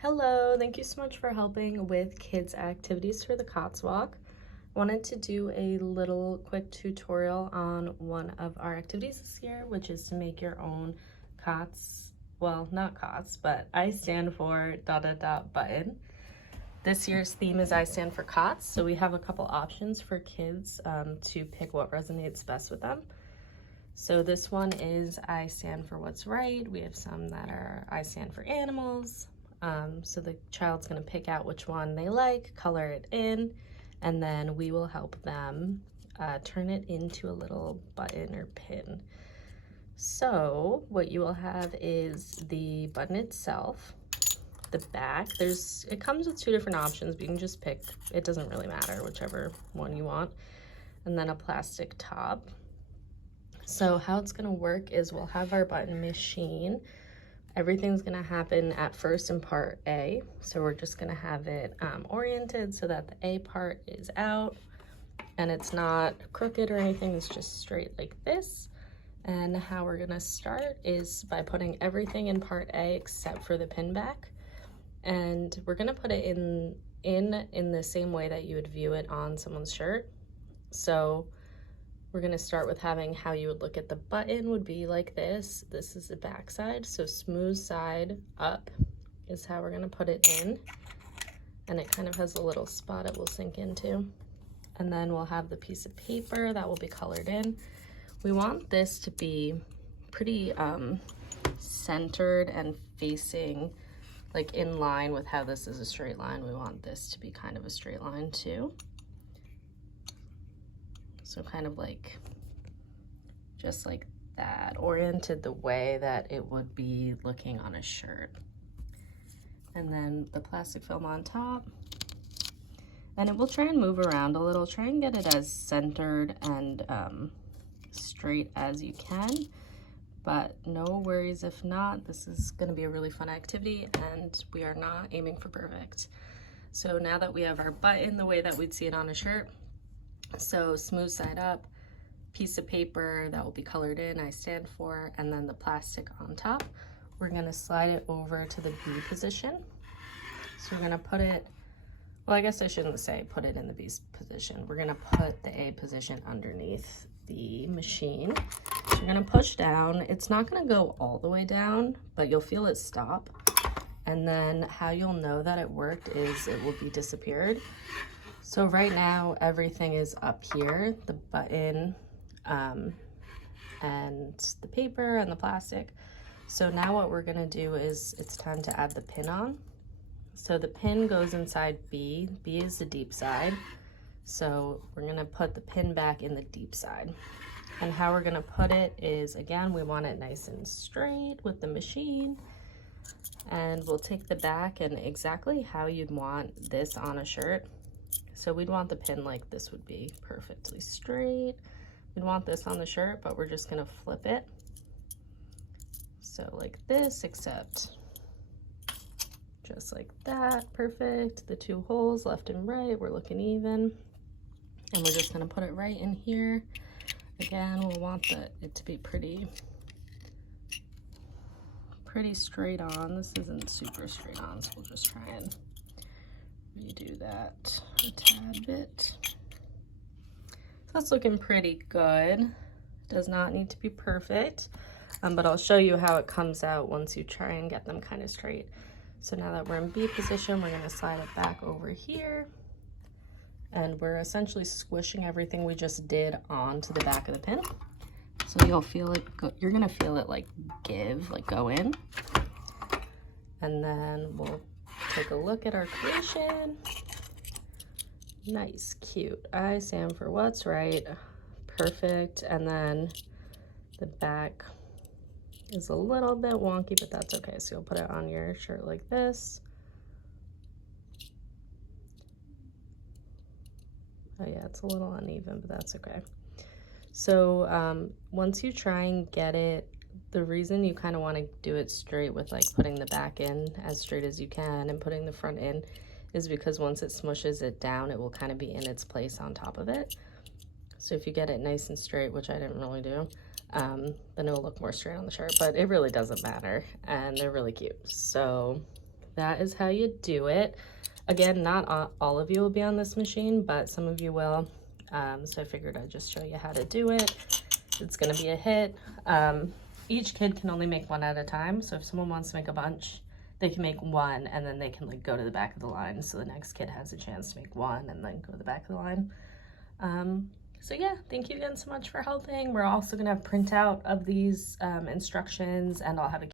Hello, thank you so much for helping with kids' activities for the COTS Walk. I wanted to do a little quick tutorial on one of our activities this year, which is to make your own COTS, well, not COTS, but I stand for ... button. This year's theme is I stand for COTS, so we have a couple options for kids to pick what resonates best with them. So this one is I stand for what's right. We have some that are I stand for animals. So the child's gonna pick out which one they like, color it in, and then we will help them turn it into a little button or pin. So what you will have is the button itself, the back. It comes with two different options, but you can just pick, it doesn't really matter, whichever one you want. And then a plastic top. So how it's gonna work is we'll have our button machine. Everything's gonna happen at first in part A. So we're just gonna have it oriented so that the A part is out and it's not crooked or anything, it's just straight like this. And how we're gonna start is by putting everything in part A except for the pin back. And we're gonna put it in the same way that you would view it on someone's shirt. So we're gonna start with having how you would look at the button would be like this. This is the back side, so smooth side up is how we're gonna put it in. And it kind of has a little spot it will sink into. And then we'll have the piece of paper that will be colored in. We want this to be pretty centered and facing like in line with how this is a straight line. We want this to be kind of a straight line too. So kind of like, just like that, oriented the way that it would be looking on a shirt. And then the plastic film on top. And it will try and move around a little, try and get it as centered and straight as you can. But no worries if not, this is gonna be a really fun activity and we are not aiming for perfect. So now that we have our button the way that we'd see it on a shirt, so smooth side up, piece of paper that will be colored in, I stand for, and then the plastic on top. We're gonna slide it over to the B position. So we're gonna put it, well, I guess I shouldn't say put it in the B position. We're gonna put the A position underneath the machine. So you're gonna push down. It's not gonna go all the way down, but you'll feel it stop. And then how you'll know that it worked is it will be disappeared. So right now, everything is up here, the button and the paper and the plastic. So now what we're gonna do is it's time to add the pin on. So the pin goes inside B. B is the deep side. So we're gonna put the pin back in the deep side. And how we're gonna put it is, again, we want it nice and straight with the machine. And we'll take the back and exactly how you'd want this on a shirt. So we'd want the pin like this would be perfectly straight. We'd want this on the shirt, but we're just gonna flip it. So like this, except just like that, perfect. The two holes left and right, we're looking even. And we're just gonna put it right in here. Again, we'll want it to be pretty straight on. This isn't super straight on, so we'll just try and redo that a tad bit. So that's looking pretty good. Does not need to be perfect, but I'll show you how it comes out once you try and get them kind of straight. So now that we're in B position, we're gonna slide it back over here. And we're essentially squishing everything we just did onto the back of the pin. So you'll feel it, you're gonna feel it like give, like go in. And then we'll take a look at our creation. Nice, cute. I stand for what's right. Perfect. And then the back is a little bit wonky, but that's okay. So you'll put it on your shirt like this. Oh yeah, it's a little uneven, but that's okay. So once you try and get it, the reason you kind of want to do it straight with like putting the back in as straight as you can and putting the front in is because once it smushes it down, it will kind of be in its place on top of it. So if you get it nice and straight, which I didn't really do, then it'll look more straight on the shirt, but it really doesn't matter, and they're really cute. So that is how you do it. Again, not all of you will be on this machine, but some of you will. So I figured I'd just show you how to do it. It's gonna be a hit. Each kid can only make one at a time. So if someone wants to make a bunch, they can make one and then they can like go to the back of the line. So the next kid has a chance to make one and then go to the back of the line. So yeah, thank you again so much for helping. We're also gonna have printout of these instructions, and I'll have a